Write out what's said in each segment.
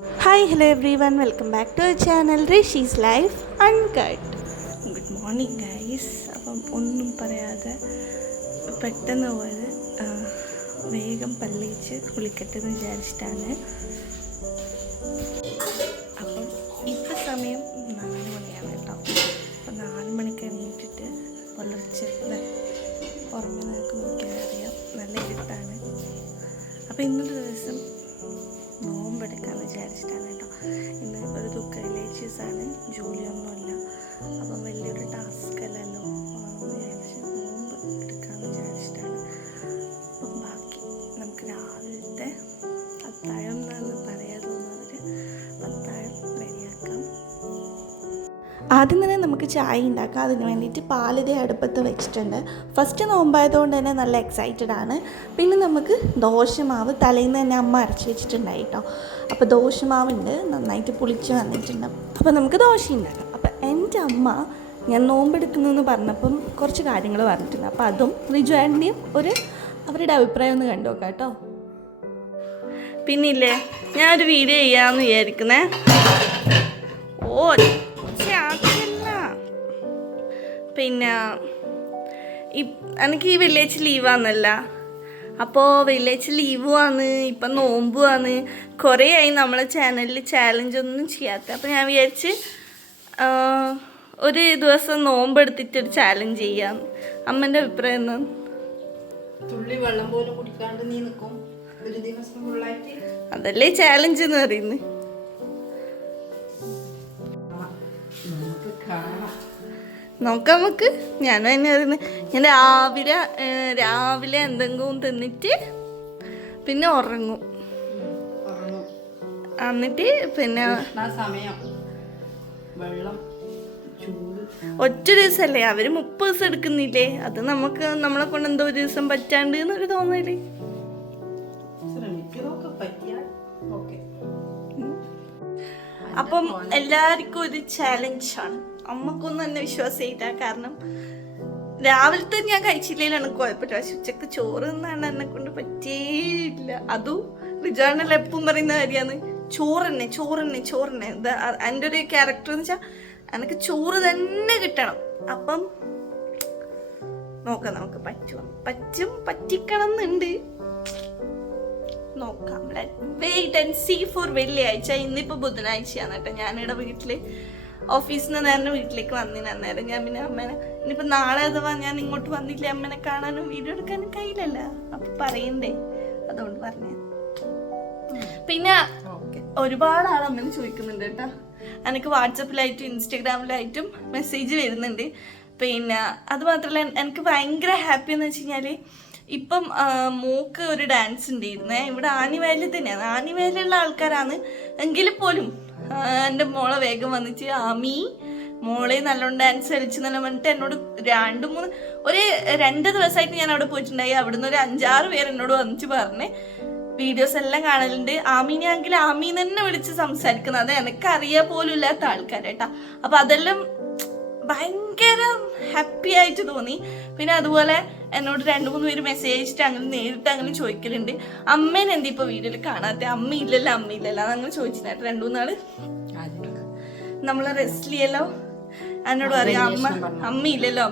Hi hello everyone welcome back to our channel Rishi's life uncut. Good morning guys. അപ്പം ഒന്നും പറയാതെ പെട്ടെന്ന് പോയത് വേഗം പല്ലിച്ച് കുളിക്കട്ടെ എന്ന് വിചാരിച്ചിട്ടാണ്. അപ്പം ഇപ്പം സമയം 4 മണിയാണ് കേട്ടോ. അപ്പം 4 മണിക്ക് എണീറ്റിട്ട് പുലർച്ചെ പുറമെ നമുക്ക് നോക്കിയാൽ അറിയാം നല്ല ഇരുട്ടാണ്. അപ്പോൾ ഇന്നൊരു ദിവസം നോമ്പെടുക്കാമെന്ന് വിചാരിച്ചിട്ടാണ് കേട്ടോ. ഇന്ന് ഒരു റിലേറ്റീവ്സാണ്, ജോലിയൊന്നുമില്ല. അപ്പം വലിയൊരു ടാസ്ക് അല്ലല്ലോ വിചാരിച്ച് നോമ്പ് എടുക്കാമെന്ന് വിചാരിച്ചിട്ടാണ്. അപ്പം ബാക്കി നമുക്ക് രാവിലത്തെ അത്താഴം എന്ന് പറയാൻ തോന്നുന്നവർ അത്താഴം റെഡിയാക്കാം. ആദ്യം തന്നെ നമുക്ക് ചായ ഉണ്ടാക്കാം. അതിന് വേണ്ടിയിട്ട് പാലിതേ അടുപ്പത്ത് വെച്ചിട്ടുണ്ട്. ഫസ്റ്റ് നോമ്പായതുകൊണ്ട് തന്നെ നല്ല എക്സൈറ്റഡ് ആണ്. പിന്നെ നമുക്ക് ദോശമാവ് തലേന്ന് തന്നെ അമ്മ അരച്ച് വെച്ചിട്ടുണ്ടായി കേട്ടോ. അപ്പോൾ ദോശമാവുണ്ട്, നന്നായിട്ട് പുളിച്ച് വന്നിട്ടുണ്ട്. അപ്പോൾ നമുക്ക് ദോശ ഉണ്ടാക്കാം. അപ്പോൾ എൻ്റെ അമ്മ ഞാൻ നോമ്പെടുക്കുന്നതെന്ന് പറഞ്ഞപ്പം കുറച്ച് കാര്യങ്ങൾ പറഞ്ഞിട്ടുണ്ട്. അപ്പോൾ അതും റിജുവാൻ്റെയും അവരുടെ അഭിപ്രായം ഒന്ന് കണ്ടു നോക്കാം കേട്ടോ. പിന്നില്ലേ, ഞാനൊരു വീഡിയോ ചെയ്യാമെന്ന് വിചാരിക്കുന്നേ. പിന്നെ എനിക്ക് ഈ വില്ലേജ് ലീവാന്നല്ല. അപ്പോൾ വില്ലേജ് ലീവുമാണ്, ഇപ്പം നോമ്പുമാണ്. കുറേ ആയി നമ്മളെ ചാനലിൽ ചാലഞ്ച് ഒന്നും ചെയ്യാത്ത. അപ്പോൾ ഞാൻ വിചാരിച്ച് ഒരു ദിവസം നോമ്പെടുത്തിട്ടൊരു ചാലഞ്ച് ചെയ്യാം. അമ്മൻ്റെ അഭിപ്രായം എന്താ? തുള്ളി വെള്ളം പോലും കുടിക്കാണ്ട് നീ നിൽക്കും ഒരു ദിവസം ഫുള്ളായിട്ട്. അതല്ലേ ചാലഞ്ച് എന്ന് പറയുന്നത്. നോക്കാം നമുക്ക്. ഞാനും തന്നെ പറയുന്നത്. ഞാൻ രാവിലെ എന്തെങ്കിലും തിന്നിട്ട് പിന്നെ ഉറങ്ങും. എന്നിട്ട് പിന്നെ സമയം വെള്ളം ചൂട് ഒറ്റ ദിവസമല്ലേ, അവർ 30 ദിവസം എടുക്കുന്നില്ലേ? അത് നമ്മളെ കൊണ്ട് എന്തോ ഒരു ദിവസം പറ്റാണ്ട് എന്നൊരു തോന്നല്. അപ്പം എല്ലാവർക്കും ഒരു ചാലഞ്ചാണ്. അമ്മക്കൊന്നും എന്നെ വിശ്വാസമില്ല. കാരണം രാവിലത്തെ ഞാൻ കഴിച്ചില്ലേലാണ് കുഴപ്പമില്ല. പക്ഷെ ഉച്ചക്ക് ചോറ് എന്നാണ് എന്നെ കൊണ്ട് പറ്റിയില്ല. അതും റിജാണെല്ലാം എപ്പം പറയുന്ന കാര്യമാണ്, ചോറ് തന്നെ. എൻ്റെ ഒരു ക്യാരക്ടർ എന്ന് വെച്ചാൽ എനിക്ക് ചോറ് തന്നെ കിട്ടണം. അപ്പം നോക്കാം, നമുക്ക് പറ്റിക്കണം എന്നുണ്ട്. നോക്കാം. വെയിറ്റ് ആൻഡ് സീ ഫോർ വെള്ളിയാഴ്ച. ഇന്നിപ്പോൾ ബുധനാഴ്ചയാണ് കേട്ടോ. ഞാനിവിടെ വീട്ടില് ഓഫീസിൽ നിന്ന് നേരം വീട്ടിലേക്ക് വന്നിന്. അന്നേരം ഞാൻ പിന്നെ അമ്മേനെ ഇനിയിപ്പോൾ നാളെ അഥവാ ഞാൻ ഇങ്ങോട്ട് വന്നില്ലേ അമ്മേനെ കാണാനും വീഡിയോ എടുക്കാനും കഴിയില്ലല്ല. അപ്പം പറയണ്ടേ, അതുകൊണ്ട് പറഞ്ഞ. പിന്നെ ഒരുപാട് ആൾ അമ്മേനെ ചോദിക്കുന്നുണ്ട് കേട്ടോ. എനിക്ക് വാട്സപ്പിലായിട്ടും ഇൻസ്റ്റഗ്രാമിലായിട്ടും മെസ്സേജ് വരുന്നുണ്ട്. പിന്നെ അത് മാത്രമല്ല, എനിക്ക് ഭയങ്കര ഹാപ്പി എന്ന് വെച്ച് കഴിഞ്ഞാൽ ഇപ്പം മോക്ക് ഒരു ഡാൻസ് ഉണ്ടായിരുന്നേ. ഇവിടെ ആനിവേലിൽ തന്നെയാണ്, ആനിവേലുള്ള ആൾക്കാരാണ്. എങ്കിൽ പോലും എൻ്റെ മോളെ വേഗം വന്നിട്ട് ആമി മോളെ നല്ലോണം ഡാൻസ് കളിച്ചു എന്ന് പറഞ്ഞിട്ട് എന്നോട് 2 ദിവസമായിട്ട് ഞാൻ അവിടെ പോയിട്ടുണ്ടായി. അവിടുന്ന് ഒരു 5-6 പേര് എന്നോട് വന്നിട്ട് പറഞ്ഞ് വീഡിയോസ് എല്ലാം കാണലുണ്ട്. ആമീനെ ആണെങ്കിൽ ആമീന്ന് തന്നെ വിളിച്ച് സംസാരിക്കുന്നത്. അത് എനിക്കറിയാ പോലും ഇല്ലാത്ത ആൾക്കാരേട്ടാ. അപ്പം അതെല്ലാം ഭയങ്കര ഹാപ്പി ആയിട്ട് തോന്നി. പിന്നെ അതുപോലെ എന്നോട് 2-3 പേര് മെസ്സേജ് അയച്ചിട്ട് അങ്ങനെ നേരിട്ട് അങ്ങനെ ചോദിക്കലുണ്ട്, അമ്മേനെ എന്തി ഇപ്പോൾ വീഡിയോയിൽ കാണാത്ത, അമ്മയില്ലല്ലോ അങ്ങനെ ചോദിച്ചിട്ട് 2-3 നാള് നമ്മളെ റെസ്ലിയല്ലോ എന്നോട് പറയാം അമ്മയില്ലല്ലോ.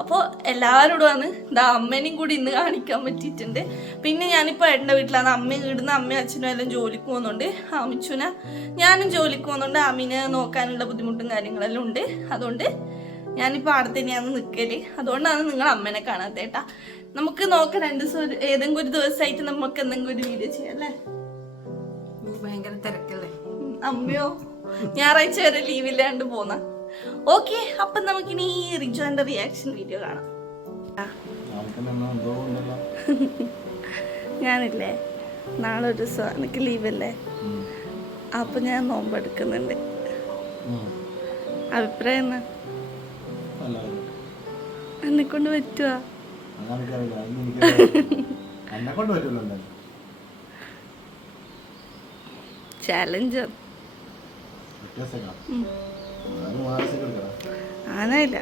അപ്പോൾ എല്ലാവരോടും വന്ന് അമ്മേനെയും കൂടി ഇന്ന് കാണിക്കാൻ പറ്റിയിട്ടുണ്ട്. പിന്നെ ഞാനിപ്പോൾ ഏട്ടൻ്റെ വീട്ടിലാണ്. അമ്മയും അച്ഛനും എല്ലാം ജോലിക്ക് പോകുന്നുണ്ട്. അമിച്ചുന ഞാനും ജോലിക്ക് പോകുന്നുണ്ട്. അമ്മീനെ നോക്കാനുള്ള ബുദ്ധിമുട്ടും കാര്യങ്ങളെല്ലാം ഉണ്ട്. അതുകൊണ്ട് ഞാനിപ്പോൾ അവിടെ തന്നെയാണ് നിൽക്കല്. അതുകൊണ്ടാണ് നിങ്ങൾ അമ്മേനെ കാണാത്തേട്ടാ. നമുക്ക് നോക്കാം 2 ദിവസം ഏതെങ്കിലും ഒരു ദിവസമായിട്ട് നമുക്ക് എന്തെങ്കിലും ഒരു വീഡിയോ ചെയ്യാം അല്ലേ? ഭയങ്കര തിരക്കല്ലേ. അമ്മയോ ഞായറാഴ്ച വരെ ലീവില്ലാണ്ട് പോന്ന. ഓക്കെ, അപ്പം നമുക്കിനി റിജുവിന്റെ റിയാക്ഷൻ വീഡിയോ കാണാം. ഞാനില്ലേ നാളെ ഒരു ദിവസം എനിക്ക് ലീവല്ലേ, അപ്പൊ ഞാൻ നോമ്പെടുക്കുന്നുണ്ട്. അഭിപ്രായം എന്നാ? എന്നെ കൊണ്ട് പറ്റുവാ? ചാലഞ്ച് ആനയില്ല.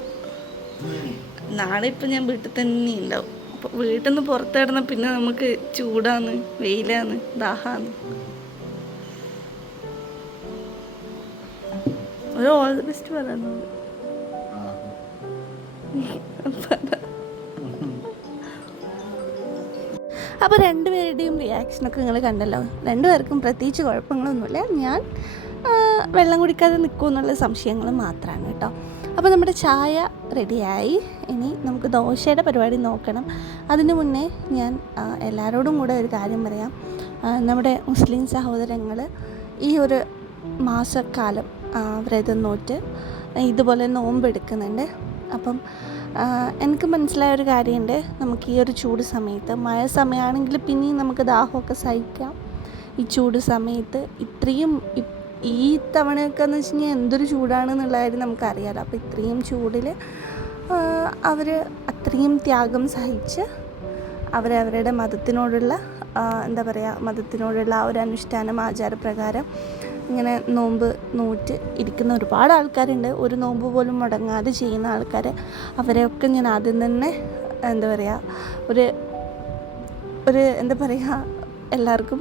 നാളെ ഇപ്പം ഞാൻ വീട്ടിൽ തന്നെ ഉണ്ടാവും. അപ്പോൾ വീട്ടിൽ നിന്ന് പുറത്തിടണം. പിന്നെ നമുക്ക് ചൂടാന്ന്, വെയിലാന്ന്, ദാഹാന്ന്. ഒരു ഓൾ ദി ബെസ്റ്റ് പറയുന്നു. അപ്പോൾ രണ്ടുപേരുടെയും റിയാക്ഷനൊക്കെ നിങ്ങൾ കണ്ടല്ലോ. രണ്ടുപേർക്കും പ്രത്യേകിച്ച് കുഴപ്പങ്ങളൊന്നുമില്ല. ഞാൻ വെള്ളം കുടിക്കാതെ നിൽക്കുമെന്നുള്ള സംശയങ്ങൾ മാത്രമാണ് കേട്ടോ. അപ്പോൾ നമ്മുടെ ചായ റെഡിയായി. ഇനി നമുക്ക് ദോശയുടെ പരിപാടി നോക്കണം. അതിന് മുന്നേ ഞാൻ എല്ലാവരോടും കൂടെ ഒരു കാര്യം പറയാം. നമ്മുടെ മുസ്ലിം സഹോദരങ്ങൾ ഈ ഒരു മാസക്കാലം വ്രതം നോറ്റ് ഇതുപോലെ നോമ്പെടുക്കുന്നുണ്ട്. അപ്പം എനിക്ക് മനസ്സിലായ ഒരു കാര്യമുണ്ട്. നമുക്ക് ഈ ഒരു ചൂട് സമയത്ത്, മഴ സമയമാണെങ്കിൽ പിന്നെയും നമുക്ക് ദാഹമൊക്കെ സഹിക്കാം. ഈ ചൂട് സമയത്ത് ഇത്രയും ഈ തവണയൊക്കെ എന്ന് വെച്ച് കഴിഞ്ഞാൽ എന്തൊരു ചൂടാണെന്നുള്ള കാര്യം നമുക്കറിയാമല്ലോ. അപ്പോൾ ഇത്രയും ചൂടിൽ അവർ അത്രയും ത്യാഗം സഹിച്ച് അവരവരുടെ മതത്തിനോടുള്ള എന്താ പറയുക, മതത്തിനോടുള്ള ആ ഒരു അനുഷ്ഠാനം ആചാരപ്രകാരം ഇങ്ങനെ നോമ്പ് നോറ്റ് ഇരിക്കുന്ന ഒരുപാട് ആൾക്കാരുണ്ട്. ഒരു നോമ്പ് പോലും മുടങ്ങാതെ ചെയ്യുന്ന ആൾക്കാർ. അവരെയൊക്കെ ഞാൻ ആദ്യം തന്നെ എന്താ പറയുക, ഒരു എന്താ പറയുക, എല്ലാവർക്കും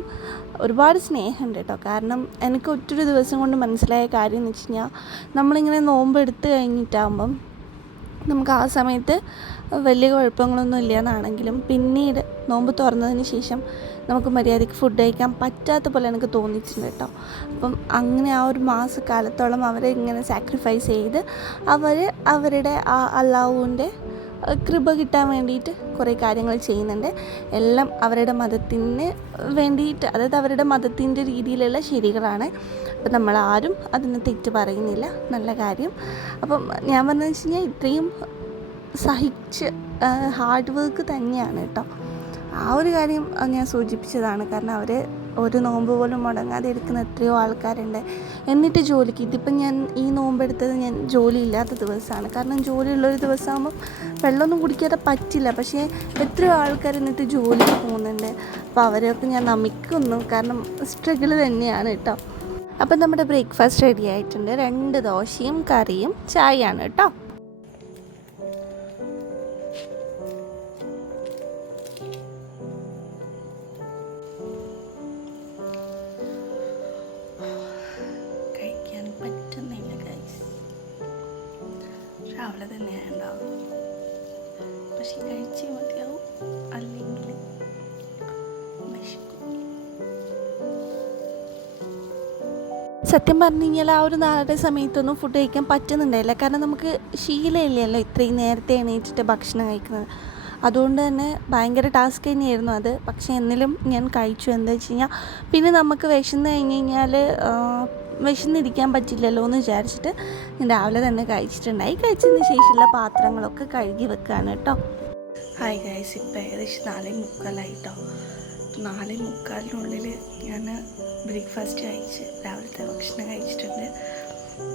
ഒരുപാട് സ്നേഹമുണ്ട് കേട്ടോ. കാരണം എനിക്ക് ഒറ്റൊരു ദിവസം കൊണ്ട് മനസ്സിലായ കാര്യം എന്ന് വെച്ച് കഴിഞ്ഞാൽ, നമ്മളിങ്ങനെ നോമ്പ് എടുത്ത് കഴിഞ്ഞിട്ടാകുമ്പം നമുക്ക് ആ സമയത്ത് വലിയ കുഴപ്പങ്ങളൊന്നും ഇല്ല എന്നാണെങ്കിലും പിന്നീട് നോമ്പ് തുറന്നതിന് ശേഷം നമുക്ക് മര്യാദയ്ക്ക് ഫുഡ് കഴിക്കാൻ പറ്റാത്ത പോലെ എനിക്ക് തോന്നിയിട്ടുണ്ട് കേട്ടോ. അപ്പം അങ്ങനെ ആ ഒരു മാസക്കാലത്തോളം അവരെ ഇങ്ങനെ സാക്രിഫൈസ് ചെയ്ത് അവരുടെ ആ അല്ലാഹുവിൻ്റെ കൃപ കിട്ടാൻ വേണ്ടിയിട്ട് കുറേ കാര്യങ്ങൾ ചെയ്യുന്നുണ്ട്. എല്ലാം അവരുടെ മതത്തിന് വേണ്ടിയിട്ട്, അതായത് അവരുടെ മതത്തിൻ്റെ രീതിയിലുള്ള ശരികളാണ്. അപ്പം നമ്മളാരും അതിന് തെറ്റ് പറയുന്നില്ല, നല്ല കാര്യം. അപ്പം ഞാൻ പറഞ്ഞതെന്ന് വെച്ച് കഴിഞ്ഞാൽ ഇത്രയും സഹിച്ച് ഹാർഡ് വർക്ക് തന്നെയാണ് കേട്ടോ. ആ ഒരു കാര്യം ഞാൻ സൂചിപ്പിച്ചതാണ്. കാരണം അവർ ഒരു നോമ്പ് പോലും മുടങ്ങാതെ എടുക്കുന്ന എത്രയോ ആൾക്കാരുണ്ട്. എന്നിട്ട് ജോലിക്ക്, ഇതിപ്പം ഞാൻ ഈ നോമ്പെടുത്തത് ഞാൻ ജോലി ഇല്ലാത്ത ദിവസമാണ്. കാരണം ജോലിയുള്ളൊരു ദിവസമാകുമ്പം വെള്ളമൊന്നും കുടിക്കാതെ പറ്റില്ല. പക്ഷേ എത്രയോ ആൾക്കാർ എന്നിട്ട് ജോലിക്ക് പോകുന്നുണ്ട്. അപ്പോൾ അവരെയൊക്കെ ഞാൻ നമിക്കുന്നു. കാരണം സ്ട്രഗിൾ തന്നെയാണ് കേട്ടോ. അപ്പം നമ്മുടെ ബ്രേക്ക്ഫാസ്റ്റ് റെഡി ആയിട്ടുണ്ട്. 2 ദോശയും കറിയും ചായയാണ് കേട്ടോ. രാവിലെ തന്നെയാണ് ഉണ്ടാവും. പക്ഷെ കഴിച്ചേ മതിയാവും, അല്ലെങ്കിൽ സത്യം പറഞ്ഞു കഴിഞ്ഞാൽ ആ ഒരു 4:30 സമയത്തൊന്നും ഫുഡ് കഴിക്കാൻ പറ്റുന്നുണ്ടായില്ല. കാരണം നമുക്ക് ശീലമില്ലല്ലോ ഇത്രയും നേരത്തെ എണീറ്റിട്ട് ഭക്ഷണം കഴിക്കുന്നത്. അതുകൊണ്ട് തന്നെ ഭയങ്കര ടാസ്ക് തന്നെയായിരുന്നു അത്. പക്ഷേ എന്നിലും ഞാൻ കഴിച്ചു. എന്താ വെച്ച് കഴിഞ്ഞാൽ പിന്നെ നമുക്ക് വിശന്ന് കഴിഞ്ഞ് കഴിഞ്ഞാൽ വിശന്നിരിക്കാൻ പറ്റില്ലല്ലോ എന്ന് വിചാരിച്ചിട്ട് ഞാൻ രാവിലെ തന്നെ കഴിച്ചിട്ടുണ്ടായി. കഴിച്ചതിന് ശേഷമുള്ള പാത്രങ്ങളൊക്കെ കഴുകി വെക്കുകയാണ് കേട്ടോ. ഹായ് ഗൈസ്, ഇപ്പോൾ ഏകദേശം 4:45 കേട്ടോ. 4:45 ഞാൻ ബ്രേക്ക്ഫാസ്റ്റ് കഴിച്ച് രാവിലത്തെ ഭക്ഷണം കഴിച്ചിട്ടുണ്ട്.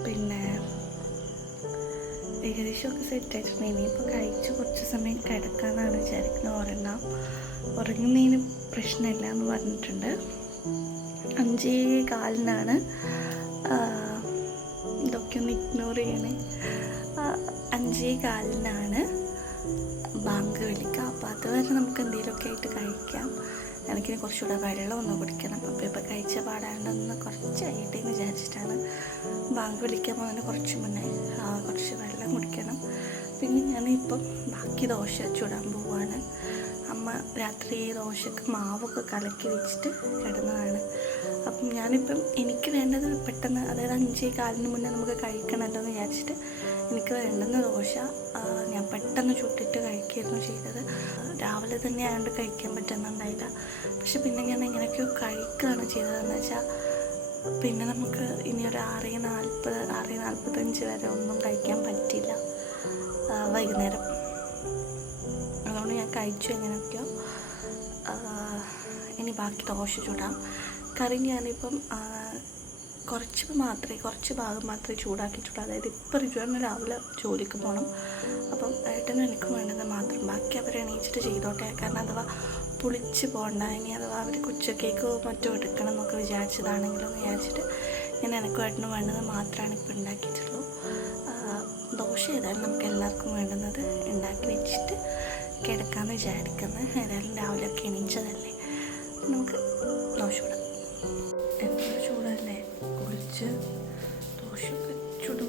പിന്നെ ഏകദേശമൊക്കെ സെറ്റായിട്ടുണ്ട്. ഇനിയിപ്പോൾ കഴിച്ച് കുറച്ച് സമയം കിടക്കാമെന്നാണ് വിചാരിക്കുന്നത്. ഉറങ്ങുന്നതിന് പ്രശ്നമില്ല എന്ന് പറഞ്ഞിട്ടുണ്ട്. 5:15 ഇതൊക്കെ ഒന്ന് ഇഗ്നോർ ചെയ്യണേ. 5:15 ബാങ്ക് വിളിക്കുക. അപ്പോൾ അതുവരെ നമുക്ക് എന്തെങ്കിലുമൊക്കെ ആയിട്ട് കഴിക്കാം. എനിക്കിനി കുറച്ചുകൂടെ വെള്ളം ഒന്ന് കുടിക്കണം. അപ്പോൾ ഇപ്പോൾ കഴിച്ച പാടാണ്ടൊന്ന് കുറച്ച് കഴിയട്ടെന്ന് വിചാരിച്ചിട്ടാണ്. ബാങ്ക് വിളിക്കാൻ പോകുന്നതിന് കുറച്ച് മുന്നേ കുറച്ച് വെള്ളം കുടിക്കണം. പിന്നെ ഞാനിപ്പം ബാക്കി ദോശ ചുടാൻ പോവാണ്. അമ്മ രാത്രി ദോശക്ക് മാവൊക്കെ കലക്കി വെച്ചിട്ട് കിടന്നതാണ്. അപ്പം ഞാനിപ്പം എനിക്ക് വേണ്ടത് പെട്ടെന്ന്, അതായത് 5:15 മുന്നേ നമുക്ക് കഴിക്കണമല്ലോ എന്ന് വിചാരിച്ചിട്ട് എനിക്ക് വേണ്ടുന്ന ദോശ ഞാൻ പെട്ടെന്ന് ചുട്ടിട്ട് കഴിക്കുകയായിരുന്നു ചെയ്തത്. രാവിലെ തന്നെ ആയതുകൊണ്ട് കഴിക്കാൻ പറ്റുന്നുണ്ടായില്ല. പക്ഷെ പിന്നെ ഞാൻ എങ്ങനെയൊക്കെയോ കഴിക്കുകയാണ് ചെയ്തതെന്ന് വെച്ചാൽ പിന്നെ നമുക്ക് ഇനി ഒരു 6:40 6:45 വരെ ഒന്നും കഴിക്കാൻ പറ്റില്ല വൈകുന്നേരം. അതുകൊണ്ട് ഞാൻ കഴിച്ചു എങ്ങനെയൊക്കെയോ. ഇനി ബാക്കി ദോശ ചൂടാം. കറി ഞാനിപ്പം കുറച്ച് ഭാഗം മാത്രമേ ചൂടാക്കിയിട്ടുള്ളൂ. അതായത് ഇപ്പോൾ റിജുവാണ് രാവിലെ ജോലിക്ക് പോകണം. അപ്പം ഏട്ടനും എനിക്കും വേണ്ടത് മാത്രം, ബാക്കി അവർ എണീച്ചിട്ട് ചെയ്തോട്ടെ. കാരണം അഥവാ പുളിച്ച് പോകണ്ട, ഇനി അഥവാ അവർ ഉച്ചക്കേക്കോ മറ്റോ എടുക്കണം എന്നൊക്കെ വിചാരിച്ചതാണെങ്കിലും എന്ന് വിചാരിച്ചിട്ട് ഞാൻ എനിക്കും ഏട്ടനും വേണ്ടത് മാത്രമാണ് ഇപ്പോൾ ഉണ്ടാക്കിയിട്ടുള്ളൂ. ദോശ ഏതായാലും നമുക്ക് എല്ലാവർക്കും വേണ്ടുന്നത് ഉണ്ടാക്കി വെച്ചിട്ട് കിടക്കാമെന്ന് വിചാരിക്കുന്നത്. ഏതായാലും രാവിലെയൊക്കെ എണീച്ചതല്ലേ, നമുക്ക് ദോശ ചൂടാം. എന്തൊരു ചൂടല്ലേ, കുളിച്ച് ദോശയൊക്കെ ചുടുക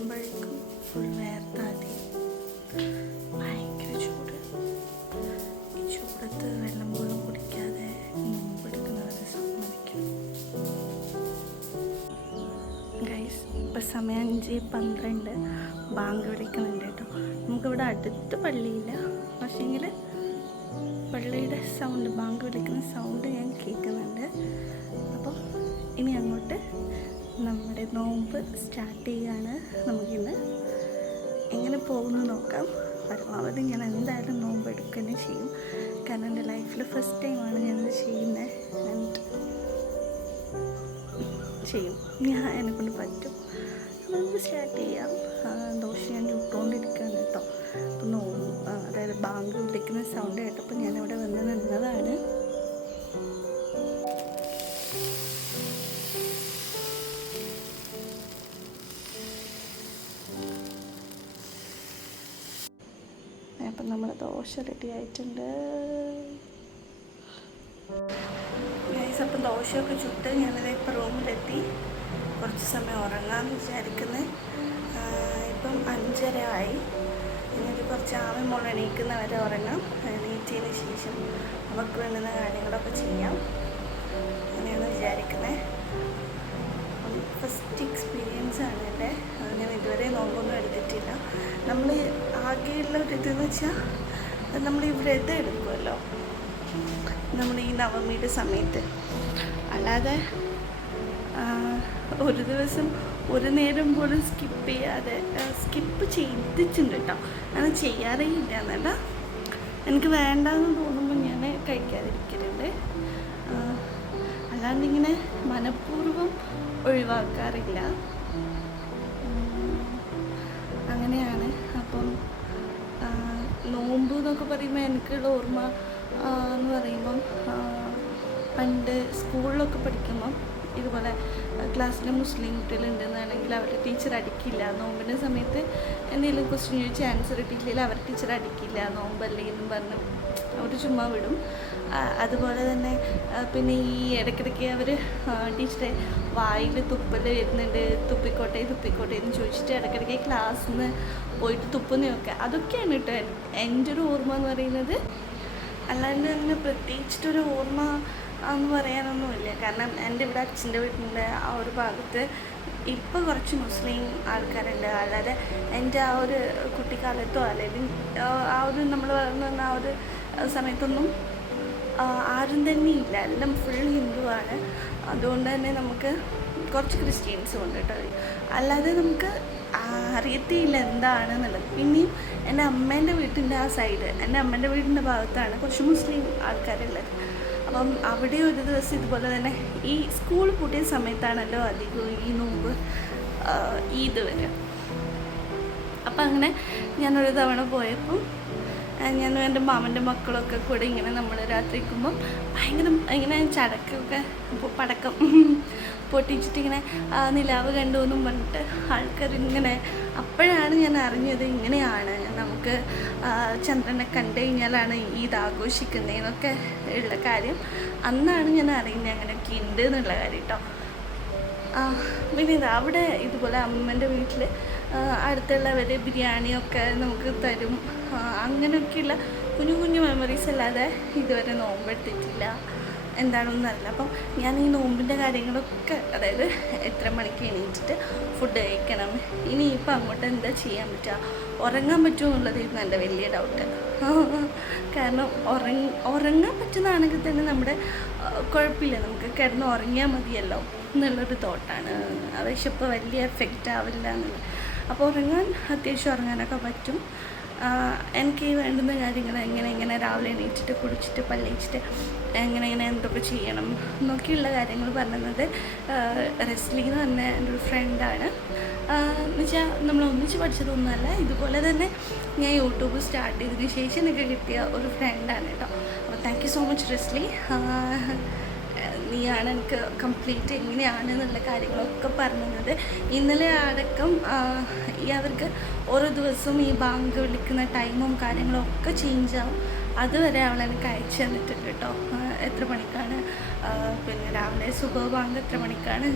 ഇപ്പം സമയം 5:12 ബാങ്ക് വിളിക്കുന്നുണ്ട് കേട്ടോ. നമുക്കിവിടെ അടുത്ത് പള്ളിയില്ല, പക്ഷേങ്കിൽ പള്ളിയുടെ സൗണ്ട്, ബാങ്ക് വിളിക്കുന്ന സൗണ്ട് ഞാൻ കേൾക്കുന്നുണ്ട്. അപ്പം ഇനി അങ്ങോട്ട് നമ്മുടെ നോമ്പ് സ്റ്റാർട്ട് ചെയ്യുകയാണ്. നമുക്കിന്ന് എങ്ങനെ പോകുന്നു നോക്കാം. പരമാവധി ഞാൻ എന്തായാലും നോമ്പ് എടുക്കുകയും ചെയ്യും. കാരണം എൻ്റെ ലൈഫിൽ ഫസ്റ്റ് ടൈമാണ് ഞാനത് ചെയ്യുന്നത്. ആൻഡ് ചെയ്യും, എന്നെക്കൊണ്ട് പറ്റും. നമുക്ക് സ്റ്റാർട്ട് ചെയ്യാം. ദോശ ഞാൻ ചുട്ടുകൊണ്ടിരിക്കുകയാണ് കേട്ടോ. അപ്പം അതായത് ബാങ്ക് വിളിക്കുന്ന സൗണ്ട് കേട്ടപ്പോൾ ഞാനിവിടെ വന്ന് നിന്നതാണ്. അപ്പം നമ്മുടെ ദോശ റെഡി ആയിട്ടുണ്ട്. അപ്പം ദോശയൊക്കെ ചുട്ട് ഞാനത് ഇപ്പം റൂമിലെത്തി. കുറച്ച് സമയം ഉറങ്ങാമെന്ന് വിചാരിക്കുന്നത്. ഇപ്പം 5:30 ആയി. ഇനി കുറച്ച് മോൾ എണീക്കുന്നവരെ ഉറങ്ങാം. എണീറ്റതിന് ശേഷം അവർക്ക് വേണ്ടുന്ന കാര്യങ്ങളൊക്കെ ചെയ്യാം. അങ്ങനെയാണ് വിചാരിക്കുന്നത്. ഫസ്റ്റ് എക്സ്പീരിയൻസ് ആണ് എൻ്റെ. ഞാൻ ഇതുവരെ നോമ്പൊന്നും എടുത്തിട്ടില്ല. നമ്മൾ ആകെയുള്ള ഒരു ഇതെന്ന് വെച്ചാൽ നമ്മൾ ഈ വ്രതം എടുക്കുമല്ലോ നമ്മൾ ഈ നവമിയുടെ സമയത്ത്. അല്ലാതെ ഒരു ദിവസം ഒരു നേരം പോലും സ്കിപ്പ് ചെയ്തിട്ടുണ്ട് കേട്ടോ. അത് ചെയ്യാറേ ഇല്ല എന്നല്ല, എനിക്ക് വേണ്ടാന്ന് തോന്നുമ്പോൾ ഞാൻ കഴിക്കാതിരിക്കലുണ്ട്. അല്ലാണ്ടിങ്ങനെ മനഃപൂർവ്വം ഒഴിവാക്കാറില്ല. അങ്ങനെയാണ്. അപ്പം നോമ്പ് എന്നൊക്കെ പറയുമ്പോൾ എനിക്കുള്ള ഓർമ്മ എന്ന് പറയുമ്പം പണ്ട് സ്കൂളിലൊക്കെ പഠിക്കുമ്പം ഇതുപോലെ ക്ലാസ്സിൽ മുസ്ലിം കുട്ടികളുണ്ടെന്നാണെങ്കിൽ അവരുടെ ടീച്ചർ അടിക്കില്ല. നോമ്പിൻ്റെ സമയത്ത് എന്തെങ്കിലും ക്വസ്റ്റ്യൻ ചോദിച്ച് ആൻസർ കിട്ടിയില്ലെങ്കിൽ അവരുടെ ടീച്ചർ അടിക്കില്ല, നോമ്പല്ലേ എന്നും പറഞ്ഞ് അവർ ചുമ്മാ വിടും. അതുപോലെ തന്നെ പിന്നെ ഈ ഇടയ്ക്കിടയ്ക്ക് അവർ ടീച്ചറെ വായിൽ തുപ്പൽ വരുന്നുണ്ട്, തുപ്പിക്കോട്ടെ എന്ന് ചോദിച്ചിട്ട് ഇടയ്ക്കിടയ്ക്ക് ക്ലാസ്സിൽ നിന്ന് പോയിട്ട് തുപ്പുന്നതൊക്കെ. അതൊക്കെയാണ് കേട്ടോ എൻ്റെ ഒരു ഓർമ്മ എന്ന് പറയുന്നത്. അല്ലാണ്ട് അങ്ങനെ പ്രത്യേകിച്ചിട്ടൊരു ഓർമ്മ എന്ന് പറയാനൊന്നുമില്ല. കാരണം എൻ്റെ ഇവിടെ അച്ഛൻ്റെ വീട്ടിൻ്റെ ആ ഒരു ഭാഗത്ത് ഇപ്പോൾ കുറച്ച് മുസ്ലിം ആൾക്കാരുണ്ട്. അല്ലാതെ എൻ്റെ ആ ഒരു കുട്ടിക്കാലത്തോ അല്ലെങ്കിൽ ആ ഒരു നമ്മൾ വളർന്നു വന്ന ആ ഒരു സമയത്തൊന്നും ആരും തന്നെ ഇല്ല. എല്ലാം ഫുൾ ഹിന്ദുവാണ്. അതുകൊണ്ട് തന്നെ നമുക്ക് കുറച്ച് ക്രിസ്ത്യൻസും ഉണ്ട് കേട്ടോ. അല്ലാതെ നമുക്ക് അറിയത്തില്ല എന്താണെന്നുള്ളത്. പിന്നെയും എൻ്റെ അമ്മേൻ്റെ വീട്ടിൻ്റെ ആ സൈഡ്, എൻ്റെ അമ്മേൻ്റെ വീടിൻ്റെ ഭാഗത്താണ് കുറച്ച് മുസ്ലിം ആൾക്കാരുള്ളത്. അപ്പം അവിടെ ഒരു ദിവസം ഇതുപോലെ തന്നെ ഈ സ്കൂൾ പൂട്ടിയ സമയത്താണല്ലോ അധികം ഈ നോമ്പ് ഈദ് വരെ. അപ്പം അങ്ങനെ ഞാനൊരു തവണ പോയപ്പം ഞാനും എൻ്റെ മാമൻ്റെ മക്കളൊക്കെ കൂടെ ഇങ്ങനെ നമ്മൾ രാത്രി നിൽക്കുമ്പം ഭയങ്കര ഇങ്ങനെ ചടക്കൊക്കെ പടക്കം പൊട്ടിച്ചിട്ട് ഇങ്ങനെ നിലാവ് കണ്ടു എന്നും പറഞ്ഞിട്ട് ആൾക്കാരിങ്ങനെ. അപ്പോഴാണ് ഞാൻ അറിഞ്ഞത് ഇങ്ങനെയാണ് നമുക്ക് ചന്ദ്രനെ കണ്ടു കഴിഞ്ഞാലാണ് ഈദ് ആഘോഷിക്കുന്നതെന്നൊക്കെ ഉള്ള കാര്യം. അന്നാണ് ഞാൻ അറിയുന്നത് അങ്ങനെയൊക്കെ ഉണ്ട് എന്നുള്ള കാര്യം കേട്ടോ. പിന്നെ അവിടെ ഇതുപോലെ അമ്മേൻ്റെ വീട്ടിൽ അടുത്തുള്ളവർ ബിരിയാണിയൊക്കെ നമുക്ക് തരും. അങ്ങനെയൊക്കെയുള്ള കുഞ്ഞു കുഞ്ഞു മെമ്മറീസ് അല്ലാതെ ഇതുവരെ നോമ്പെടുത്തിട്ടില്ല, എന്താണെന്നൊന്നും അറിയില്ല. അപ്പം ഞാൻ ഈ നോമ്പിൻ്റെ കാര്യങ്ങളൊക്കെ, അതായത് എത്ര മണിക്ക് എണീറ്റിട്ട് ഫുഡ് കഴിക്കണം, ഇനിയിപ്പോൾ അങ്ങോട്ട് എന്താ ചെയ്യാൻ പറ്റുക, ഉറങ്ങാൻ പറ്റുമോ എന്നുള്ളതായിരുന്നു എൻ്റെ വലിയ ഡൗട്ട്. കാരണം ഉറങ്ങാൻ പറ്റുന്നതാണെങ്കിൽ തന്നെ നമ്മുടെ കുഴപ്പമില്ല, നമുക്ക് കിടന്ന് ഉറങ്ങിയാൽ മതിയല്ലോ എന്നുള്ളൊരു തോട്ടാണ്. വിശപ്പ് വലിയ എഫക്റ്റ് ആവില്ല എന്നുള്ളത്. അപ്പോൾ അത്യാവശ്യം ഉറങ്ങാനൊക്കെ പറ്റും. എനിക്ക് വേണ്ടുന്ന കാര്യങ്ങൾ എങ്ങനെ രാവിലെ എണീറ്റിട്ട് കുളിച്ചിട്ട് പല്ലിച്ചിട്ട് എങ്ങനെ എന്തൊക്കെ ചെയ്യണം എന്നൊക്കെയുള്ള കാര്യങ്ങൾ പറഞ്ഞത് റെസ്ലി എന്ന് പറഞ്ഞ എൻ്റെ ഒരു ഫ്രണ്ടാണ്. എന്ന് വെച്ചാൽ നമ്മൾ ഒന്നിച്ച് പഠിച്ചതൊന്നുമല്ല, ഇതുപോലെ തന്നെ ഞാൻ യൂട്യൂബ് സ്റ്റാർട്ട് ചെയ്തതിന് ശേഷം എനിക്ക് കിട്ടിയ ഒരു ഫ്രണ്ടാണ് കേട്ടോ. അപ്പോൾ താങ്ക് യു സോ മച്ച് റെസ്ലി. നീയാണ് എനിക്ക് കംപ്ലീറ്റ് എങ്ങനെയാണെന്നുള്ള കാര്യങ്ങളൊക്കെ പറഞ്ഞത്. ഇന്നലെ അടക്കം അവർക്ക് ഓരോ ദിവസവും ഈ ബാങ്ക് വിളിക്കുന്ന ടൈമും കാര്യങ്ങളും ഒക്കെ ചേഞ്ച് ആവും. അതുവരെ അവൾ എനിക്ക് അയച്ചു തന്നിട്ടുണ്ട് കേട്ടോ. എത്ര മണിക്കാണ്, പിന്നെ രാവിലെ സുബഹ് എത്ര മണിക്കാണ്,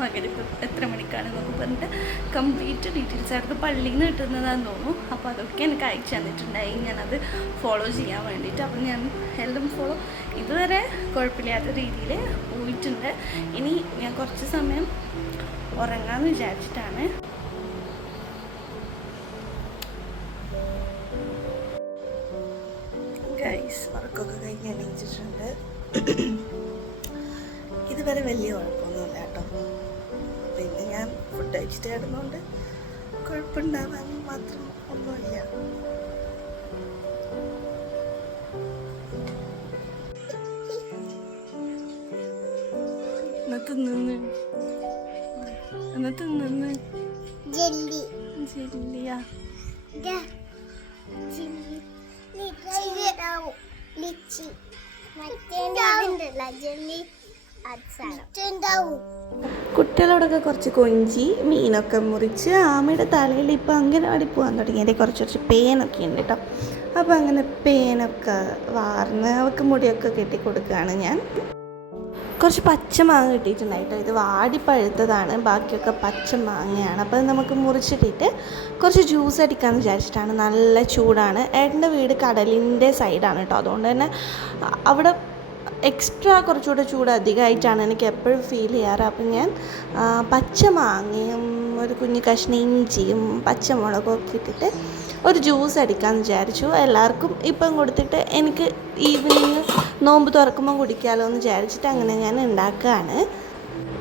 മഗ്‌രിബ് എത്ര മണിക്കാണ് എന്നൊക്കെ പറഞ്ഞിട്ട് കംപ്ലീറ്റ് ഡീറ്റെയിൽസ് അവർക്ക് പള്ളിയിൽ നിന്ന് കിട്ടുന്നതാണെന്ന് തോന്നുന്നു. അപ്പോൾ അതൊക്കെ എനിക്ക് അയച്ചു തന്നിട്ടുണ്ടായി ഞാനത് ഫോളോ ചെയ്യാൻ വേണ്ടിയിട്ട്. അപ്പം ഞാൻ എല്ലാം ഫോളോ ഇതുവരെ കുഴപ്പമില്ലാത്ത രീതിയിൽ പോയിട്ടുണ്ട്. ഇനി ഞാൻ കുറച്ച് സമയം ഉറങ്ങാമെന്ന് വിചാരിച്ചിട്ടാണ്. ഗൈസ്, വർക്കൊക്കെ കഴിഞ്ഞ് എണീച്ചിട്ടുണ്ട്. ഇതുവരെ വലിയ കുഴപ്പമൊന്നുമില്ല കേട്ടോ. പിന്നെ ഞാൻ ഫുഡ് കഴിച്ചിട്ട് കിടന്നുകൊണ്ട് കുഴപ്പമുണ്ടാവാൻ മാത്രം ഒന്നുമില്ല. നിന്ന് ജെല്ലിയാ കുട്ടികളോടൊക്കെ കുറച്ച് കൊഞ്ചി മീനൊക്കെ മുറിച്ച് ആമയുടെ തലയിൽ ഇപ്പം അംഗനവാടി പോകാൻ തുടങ്ങി. എൻ്റെ കുറച്ച് പേനൊക്കെ ഉണ്ട് കേട്ടോ. അപ്പം അങ്ങനെ പേനൊക്കെ വാർന്ന് അവൾക്ക് മുടിയൊക്കെ കെട്ടി കൊടുക്കുകയാണ് ഞാൻ. കുറച്ച് പച്ച മാങ്ങ കിട്ടിയിട്ടുണ്ടായിട്ടോ. ഇത് വാടിപ്പഴുത്തതാണ്, ബാക്കിയൊക്കെ പച്ച മാങ്ങയാണ്. അപ്പോൾ അത് നമുക്ക് മുറിച്ചിട്ടിട്ട് കുറച്ച് ജ്യൂസ് അടിക്കാമെന്ന് വിചാരിച്ചിട്ടാണ്. നല്ല ചൂടാണ്. ഏട്ടൻ്റെ വീട് കടലിൻ്റെ സൈഡാണ് കേട്ടോ. അതുകൊണ്ട് തന്നെ അവിടെ എക്സ്ട്രാ കുറച്ചുകൂടെ ചൂട് അധികമായിട്ടാണ് എനിക്ക് എപ്പോഴും ഫീൽ ചെയ്യാറ്. അപ്പം ഞാൻ പച്ച മാങ്ങയും ഒരു കുഞ്ഞ് കഷ്ണം ഇഞ്ചിയും പച്ചമുളകും ഒക്കെ ഇട്ടിട്ട് ഒരു ജ്യൂസ് അടിക്കാമെന്ന് വിചാരിച്ചു. എല്ലാവർക്കും ഇപ്പം കൊടുത്തിട്ട് എനിക്ക് ഈവനിങ് നോമ്പ് തുറക്കുമ്പോൾ കുടിക്കാമല്ലോ എന്ന് വിചാരിച്ചിട്ട് അങ്ങനെ ഞാൻ ഉണ്ടാക്കുകയാണ്.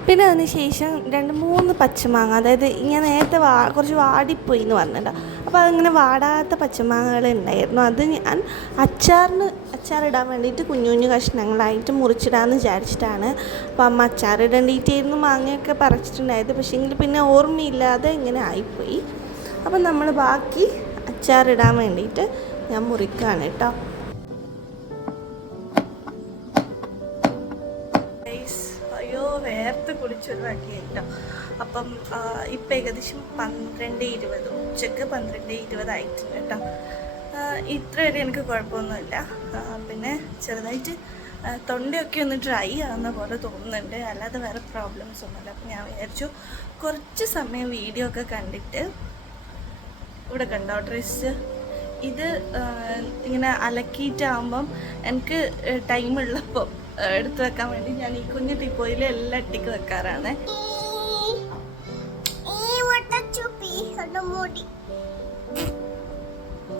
പിന്നെ അതിന് ശേഷം 2-3 പച്ചമാങ്ങ, അതായത് ഞാൻ നേരത്തെ കുറച്ച് വാടിപ്പോയി എന്ന് പറഞ്ഞല്ലോ. അപ്പോൾ അതിങ്ങനെ വാടാത്ത പച്ചമാങ്ങകൾ ഉണ്ടായിരുന്നു. അത് ഞാൻ അച്ചാറിടാൻ വേണ്ടിയിട്ട് കുഞ്ഞു കുഞ്ഞു കഷ്ണങ്ങളായിട്ട് മുറിച്ചിടാമെന്ന് വിചാരിച്ചിട്ടാണ്. അപ്പോൾ അമ്മ അച്ചാറിടേണ്ടിയിട്ടായിരുന്നു മാങ്ങയൊക്കെ പറിച്ചിട്ടുണ്ടായത്. പക്ഷേങ്കിൽ പിന്നെ ഓർമ്മയില്ലാതെ ഇങ്ങനെ ആയിപ്പോയി. അപ്പം നമ്മൾ ബാക്കി അച്ചാറിടാൻ വേണ്ടിയിട്ട് ഞാൻ മുറിക്കുകയാണ് കേട്ടോ. വേർത്ത് കുടിച്ചൊരുവാക്കിയിട്ടോ. അപ്പം ഇപ്പം ഏകദേശം 12:20, ഉച്ചക്ക് 12:20 ആയിട്ടുണ്ട് കേട്ടോ. ഇത്ര വരെ എനിക്ക് കുഴപ്പമൊന്നുമില്ല. പിന്നെ ചെറുതായിട്ട് തൊണ്ടയൊക്കെ ഒന്ന് ഡ്രൈ ആവുന്ന പോലെ തോന്നുന്നുണ്ട്, അല്ലാതെ വേറെ പ്രോബ്ലംസ് ഒന്നുമില്ല. അപ്പം ഞാൻ വിചാരിച്ചു കുറച്ച് സമയം വീഡിയോ ഒക്കെ കണ്ടിട്ട്, ഇവിടെ കണ്ടോ ഡ്രസ്സ്, ഇത് ഇങ്ങനെ അലക്കിയിട്ടാകുമ്പം എനിക്ക് ടൈമുള്ളപ്പോൾ എടുത്തു വെക്കാൻ വേണ്ടി ഞാൻ ഈ കുഞ്ഞു ടിപ്പോയിൽ എല്ലാം ഇട്ടിക്ക് വെക്കാറാണ്.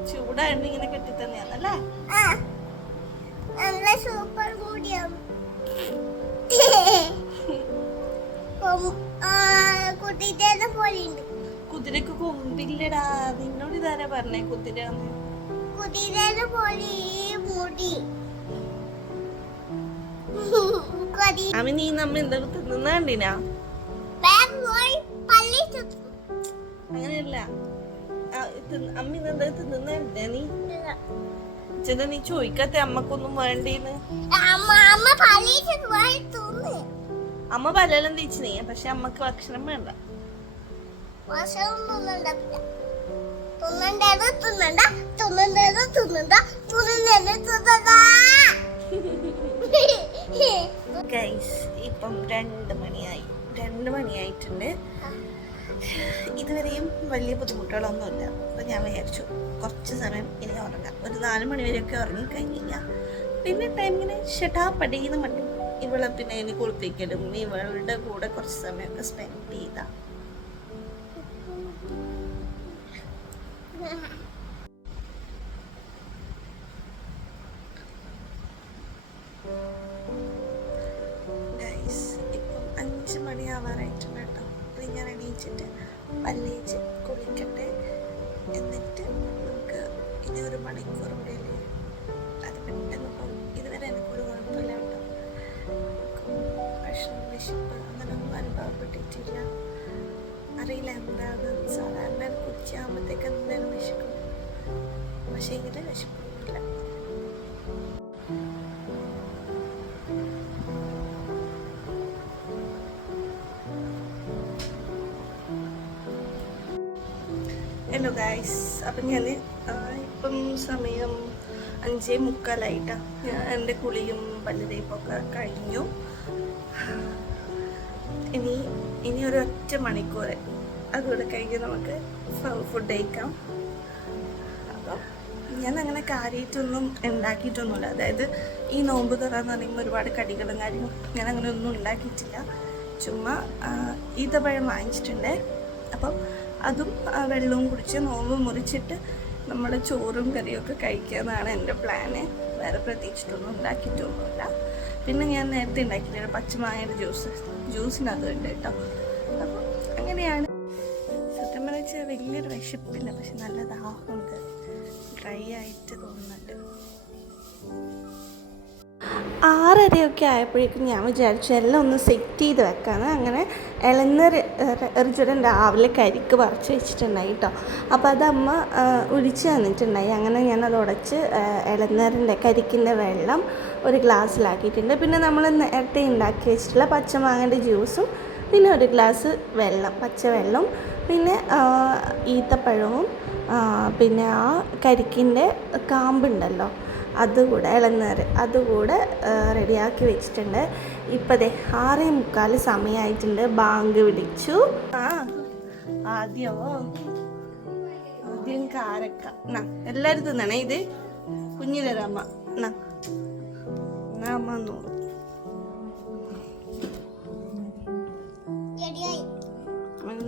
ചൂടായിട്ട് ഇങ്ങനെ കെട്ടി തന്നെയാണല്ലേ. കുതിരക്ക് കൊമ്പില്ലടാ, നിന്നോട് ഇതാരാ പറഞ്ഞേ കുതിരാന്ന്? അമ്മ നീ നമ്മ എന്തൊക്കെ തിന്നാണ്ടിനാ? അങ്ങനെയല്ല, അമ്മ ഇന്നെന്താ തിന്നാണ്ടിനാ നീ? ചെന്നാ നീ ചോദിക്കാത്ത അമ്മക്കൊന്നും വേണ്ടീന്ന്? അമ്മ പലരും തിരിച്ചു നീ, പക്ഷെ അമ്മക്ക് ഭക്ഷണം വേണ്ട. ഗൈസ്, ഇപ്പം 2 മണിയായിട്ടുണ്ട്. ഇതുവരെയും വലിയ ബുദ്ധിമുട്ടുകളൊന്നുമില്ല. അപ്പം ഞാൻ വിചാരിച്ചു കുറച്ച് സമയം ഇനി ഉറങ്ങാം. ഒരു 4 മണി വരെയൊക്കെ ഉറങ്ങിക്കഴിഞ്ഞ് കഴിഞ്ഞാൽ പിന്നെ ടൈമിങ്ങനെ ഷെട്ടാപ്പടിയെന്ന് മറ്റും ഇവളെ പിന്നെ ഇനി കുളിപ്പിക്കലും ഇവളുടെ കൂടെ കുറച്ച് സമയമൊക്കെ സ്പെൻഡ് ചെയ്താൽ ഇപ്പം 5 മണിയാവാറായിട്ടുണ്ട് കേട്ടോ. അപ്പം ഞാൻ എണീച്ചിട്ട് പല്ലേച്ച് കുളിക്കട്ടെ. എന്നിട്ട് നമുക്ക് ഇനി 1 മണിക്കൂർ കൂടെ അത് പെട്ടെന്ന് പോകും. ഇതുവരെ എനിക്കൊരു കുഴപ്പമില്ല കേട്ടോ. ഭക്ഷണം വിശപ്പ് അങ്ങനെയൊന്നും അനുഭവപ്പെട്ടിട്ടില്ല. അറിയില്ല എന്താണ്, സാധാരണ ഉച്ചയാകുമ്പോഴത്തേക്ക് എന്തായാലും വിശക്കും. പക്ഷേ ഇങ്ങനെ വിശപ്പൊന്നുമില്ല. ഹലോ ഗൈസ്, അപ്പം ഞാൻ ഇപ്പം സമയം 5:45 എൻ്റെ കുളിയും പല്ല് തേപ്പൊക്കെ കഴിഞ്ഞു. ഇനി ഒരു 1 മണിക്കൂർ അതുകൂടെ കഴിഞ്ഞ് നമുക്ക് ഫുഡ് കഴിക്കാം. അപ്പം ഞാൻ അങ്ങനെ കാര്യമായിട്ടൊന്നും ഉണ്ടാക്കിയിട്ടൊന്നുമില്ല. അതായത് ഈ നോമ്പ് തുറന്ന് പറയുമ്പോൾ ഒരുപാട് കടികളും കാര്യങ്ങളും ഞാൻ അങ്ങനെ ഒന്നും ഉണ്ടാക്കിയിട്ടില്ല. ചുമ്മാ ഈത്തപ്പഴം വാങ്ങിച്ചിട്ടുണ്ട്. അപ്പം അതും വെള്ളവും കുടിച്ച് നോമ്പ് മുറിച്ചിട്ട് നമ്മൾ ചോറും കറിയൊക്കെ കഴിക്കാമെന്നാണ് എൻ്റെ പ്ലാന്. വേറെ പ്രത്യേകിച്ചിട്ടൊന്നും ഉണ്ടാക്കിയിട്ടൊന്നുമില്ല. പിന്നെ ഞാൻ നേരത്തെ ഉണ്ടാക്കിയിട്ടുണ്ട് പച്ചമാങ്ങയുടെ ജ്യൂസിനത് ഉണ്ട് കേട്ടോ. അപ്പം അങ്ങനെയാണ്. സത്യം പറഞ്ഞാൽ വലിയൊരു വിശപ്പില്ല, പക്ഷെ നല്ല ദാഹമുണ്ട്. ഡ്രൈ ആയിട്ട് തോന്നുന്നുണ്ട്. 6:30 ആയപ്പോഴേക്കും ഞാൻ വിചാരിച്ചു എല്ലാം ഒന്ന് സെറ്റ് ചെയ്ത് വെക്കാമെന്ന്. അങ്ങനെ ഇളനീർ എറിച്ചുടൻ രാവിലെ കരിക്ക് പറിച്ച് വെച്ചിട്ടുണ്ടായി കേട്ടോ. അപ്പോൾ അത് അമ്മ ഒഴിച്ച് തന്നിട്ടുണ്ടായി. അങ്ങനെ ഞാനത് ഉടച്ച് ഇളനീറിൻ്റെ കരിക്കിൻ്റെ വെള്ളം ഒരു ഗ്ലാസ്സിലാക്കിയിട്ടുണ്ട്. പിന്നെ നമ്മൾ നേരത്തെ ഉണ്ടാക്കി വെച്ചിട്ടുള്ള പച്ചമാങ്ങയുടെ ജ്യൂസും, പിന്നെ ഒരു ഗ്ലാസ് വെള്ളം, പച്ചവെള്ളം, പിന്നെ ഈത്തപ്പഴവും, പിന്നെ ആ കരിക്കിൻ്റെ കാമ്പുണ്ടല്ലോ അതുകൂടെ, ഇളനീർ അതുകൂടെ റെഡിയാക്കി വെച്ചിട്ടുണ്ട്. ഇപ്പം 6:45 സമയമായിട്ടുണ്ട്. ബാങ്ക് വിളിച്ചു. ആദ്യം കാരക്ക എല്ലാവരും തിന്നണേ. ഇത് കുഞ്ഞിലമ്മ അമ്മ നോക്കും.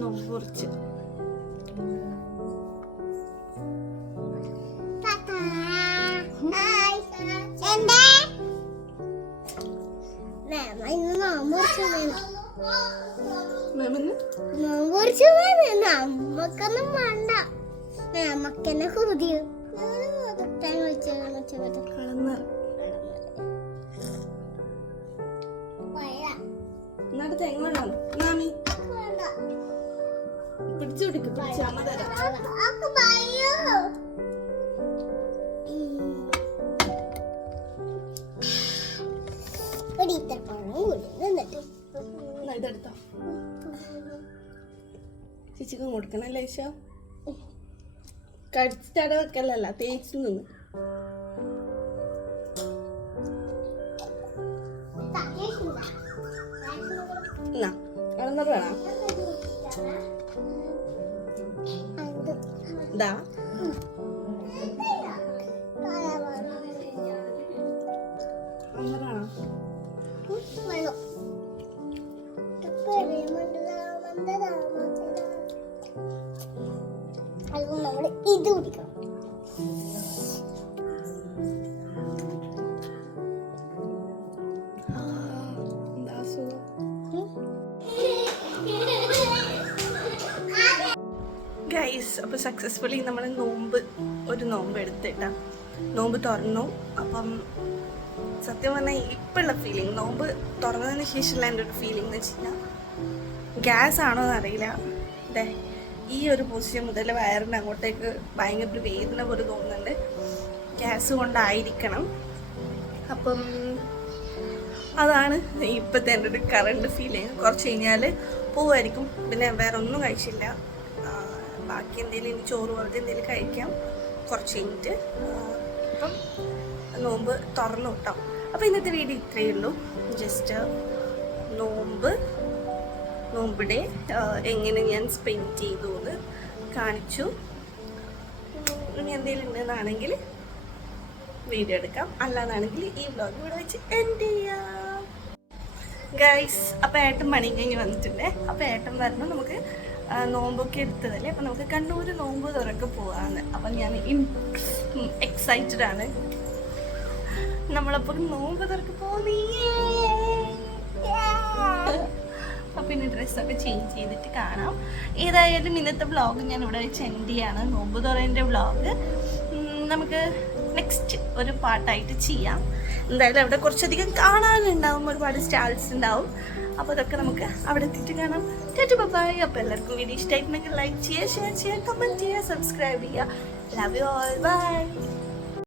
നോമ്പ് കുറച്ച് നമ്മക്കൊന്നും വേണ്ട, നമ്മക്കെന്നെ ഹൃദയ പിടിച്ചു പിടിക്കും. അമ്മ തരാം. ഇതെടുത്തോ, ചേച്ചിക്കും കൊടുക്കണല്ലേ ഈശോ. കടിച്ചിട്ടട വെക്കലല്ല, തേച്ച് നിന്ന്. ഇളനീർ വേണം. ഇതാ ഇത് കുടിക്കണം. ഗൈസ്, അപ്പോൾ സക്സസ്ഫുള്ളി നമ്മൾ ഒരു നോമ്പ് എടുത്തിട്ടാ നോമ്പ് തുറന്നു. അപ്പം സത്യം പറഞ്ഞാൽ ഇപ്പോഴുള്ള ഫീലിംഗ്, നോമ്പ് തുറന്നതിന് ശേഷമുള്ള എൻ്റെ ഒരു ഫീലിംഗ് എന്ന് വെച്ച് കഴിഞ്ഞാൽ ഗ്യാസ് ആണോ എന്നറിയില്ല. അതെ, ഈ ഒരു പൊസിഷൻ മുതൽ വയറിൻ്റെ അങ്ങോട്ടേക്ക് ഭയങ്കര ഒരു വേദന പോലെ തോന്നുന്നുണ്ട്. ഗ്യാസ് കൊണ്ടായിരിക്കണം. അപ്പം അതാണ് ഇപ്പോഴത്തെ എൻ്റെ ഒരു കറണ്ട് ഫീലിംഗ്. കുറച്ച് കഴിഞ്ഞാൽ പോവുമായിരിക്കും. പിന്നെ വേറെ ഒന്നും കഴിച്ചില്ല. ബാക്കി എന്തെങ്കിലും ഇനി ചോറ് പോലത്തെ എന്തെങ്കിലും കഴിക്കാം കുറച്ച് കഴിഞ്ഞിട്ട്. അപ്പം നോമ്പ് തുറന്നു കേട്ടോ. അപ്പോൾ ഇന്നത്തെ വീഡിയോ ഇത്രയേ ഉള്ളൂ. ജസ്റ്റ് നോമ്പിടെ എങ്ങനെ ഞാൻ സ്പെൻഡ് ചെയ്തു എന്ന് കാണിച്ചു. ഇനി എന്തെങ്കിലും ഉണ്ടെന്നാണെങ്കിൽ വീഡിയോ എടുക്കാം, അല്ലാന്നാണെങ്കിൽ ഈ വ്ലോഗ് ഇവിടെ വെച്ച് എൻഡ് ചെയ്യാം. ഗൈസ്, അപ്പോൾ ഏട്ടൻ പണി കഴിഞ്ഞ് വന്നിട്ടുണ്ട്. അപ്പോൾ ഏട്ടൻ വരുമ്പോൾ നമുക്ക് നോമ്പൊക്കെ എടുത്തതല്ലേ, അപ്പം നമുക്ക് കണ്ണൂർ നോമ്പ് തുറക്കെ പോകാമെന്ന്. അപ്പം ഞാൻ എക്സൈറ്റഡ് ആണ്. നമ്മളപ്പോൾ നോമ്പ് തുറക്ക് പോകുന്നേ. അപ്പം ഇനി ഡ്രസ്സൊക്കെ ചേഞ്ച് ചെയ്തിട്ട് കാണാം. ഏതായാലും ഇന്നത്തെ വ്ളോഗ് ഞാൻ ഇവിടെ വെച്ച് എൻഡ് ചെയ്യാണ്. നോമ്പ് തുറേൻ്റെ വ്ളോഗ് നമുക്ക് നെക്സ്റ്റ് ഒരു പാർട്ടായിട്ട് ചെയ്യാം. എന്തായാലും അവിടെ കുറച്ചധികം കാണാനുണ്ടാവും, ഒരുപാട് സ്റ്റാൾസ് ഉണ്ടാവും. അപ്പോൾ അതൊക്കെ നമുക്ക് അവിടെ എത്തിയിട്ട് കാണാം. ബൈ. അപ്പോൾ എല്ലാവർക്കും വീഡിയോ ഇഷ്ടമായിട്ടുണ്ടെങ്കിൽ ലൈക്ക് ചെയ്യുക, ഷെയർ ചെയ്യുക, കമൻറ്റ് ചെയ്യുക, സബ്സ്ക്രൈബ് ചെയ്യുക. Love you all. ബൈ.